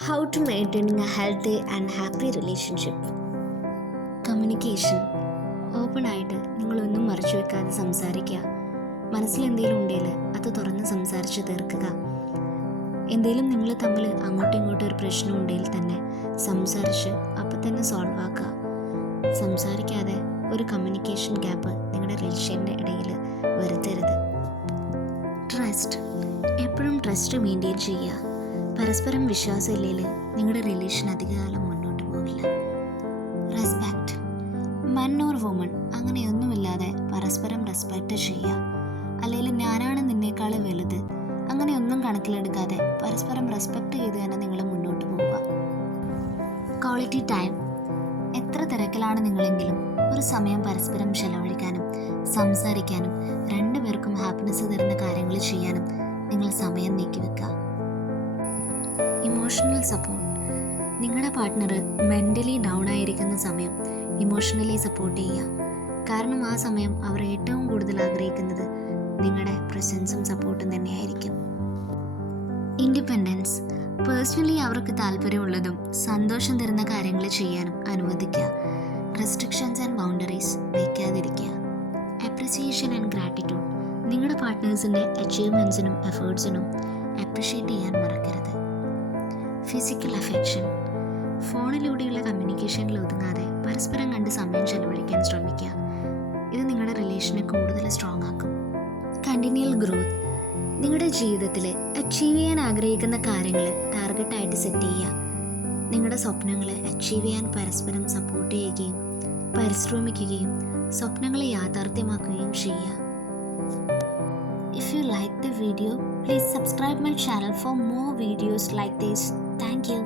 How to maintaining a healthy and happy relationship. Communication. ഓപ്പണായിട്ട് നിങ്ങളൊന്നും മറച്ചു വെക്കാതെ സംസാരിക്കുക. മനസ്സിലെന്തെങ്കിലും ഉണ്ടെങ്കിൽ അത് തുറന്ന് സംസാരിച്ച് തീർക്കുക. എന്തെങ്കിലും നിങ്ങൾ തമ്മിൽ അങ്ങോട്ടും ഇങ്ങോട്ടും ഒരു പ്രശ്നം ഉണ്ടെങ്കിൽ തന്നെ സംസാരിച്ച് അപ്പം തന്നെ സോൾവ് ആക്കുക. സംസാരിക്കാതെ ഒരു കമ്മ്യൂണിക്കേഷൻ ഗ്യാപ്പ് നിങ്ങളുടെ റിലേഷൻ്റെ ഇടയിൽ വരുത്തരുത്. ട്രസ്റ്റ്. എപ്പോഴും ട്രസ്റ്റ് മെയിൻറ്റെയിൻ ചെയ്യുക. പരസ്പരം വിശ്വാസം ഇല്ലെങ്കിൽ നിങ്ങളുടെ റിലേഷൻ അധികകാലം മുന്നോട്ട് പോകില്ല. റെസ്പെക്റ്റ്. മൻ ഓർ വുമൺ അങ്ങനെയൊന്നുമില്ലാതെ പരസ്പരം റെസ്പെക്റ്റ് ചെയ്യുക. അല്ലെങ്കിൽ ഞാനാണ് നിന്നേക്കാൾ വലുത് അങ്ങനെയൊന്നും കണക്കിലെടുക്കാതെ പരസ്പരം റെസ്പെക്റ്റ് ചെയ്ത് തന്നെ നിങ്ങൾ മുന്നോട്ട് പോവുക. Quality time. എത്ര തിരക്കിലാണ് നിങ്ങളെങ്കിലും ഒരു സമയം പരസ്പരം ചെലവഴിക്കാനും സംസാരിക്കാനും രണ്ടുപേർക്കും ഹാപ്പിനെസ് തരുന്ന കാര്യങ്ങൾ ചെയ്യാനും നിങ്ങൾ സമയം നീക്കിവെക്കുക. Emotional support. നിങ്ങളുടെ പാർട്ട്ണർ മെൻ്റലി ഡൗൺ ആയിരിക്കുന്ന സമയം ഇമോഷണലി സപ്പോർട്ട് ചെയ്യുക. കാരണം ആ സമയം അവർ ഏറ്റവും കൂടുതൽ ആഗ്രഹിക്കുന്നത് നിങ്ങളുടെ പ്രസൻസും സപ്പോർട്ടും തന്നെയായിരിക്കും. ഇൻഡിപെൻഡൻസ്. പേഴ്സണലി അവർക്ക് താല്പര്യമുള്ളതും സന്തോഷം തരുന്ന കാര്യങ്ങൾ ചെയ്യാനും അനുവദിക്കുക. റെസ്ട്രിക്ഷൻസ് ആൻഡ് ബൗണ്ടറീസ് വയ്ക്കാതിരിക്കുക. Appreciation and gratitude. നിങ്ങളുടെ പാർട്ട്നേഴ്സിൻ്റെ അച്ചീവ്മെൻറ്റ്സിനും എഫേർട്സിനും അപ്രിഷ്യേറ്റ് ചെയ്യാൻ മറക്കരുത്. Physical affection. ഫോണിലൂടെയുള്ള കമ്മ്യൂണിക്കേഷനിൽ ഒതുങ്ങാതെ പരസ്പരം കണ്ട് സമയം ചെലവഴിക്കാൻ ശ്രമിക്കുക. ഇത് നിങ്ങളുടെ റിലേഷനെ കൂടുതൽ സ്ട്രോങ് ആക്കും. Continual growth. നിങ്ങളുടെ ജീവിതത്തിൽ അച്ചീവ് ചെയ്യാൻ ആഗ്രഹിക്കുന്ന കാര്യങ്ങൾ ടാർഗറ്റായിട്ട് സെറ്റ് ചെയ്യുക. നിങ്ങളുടെ സ്വപ്നങ്ങളെ അച്ചീവ് ചെയ്യാൻ പരസ്പരം സപ്പോർട്ട് ചെയ്യുകയും പരിശ്രമിക്കുകയും സ്വപ്നങ്ങളെ യാഥാർത്ഥ്യമാക്കുകയും ചെയ്യുക. If you like the video, please subscribe my channel for more videos like this. Thank you.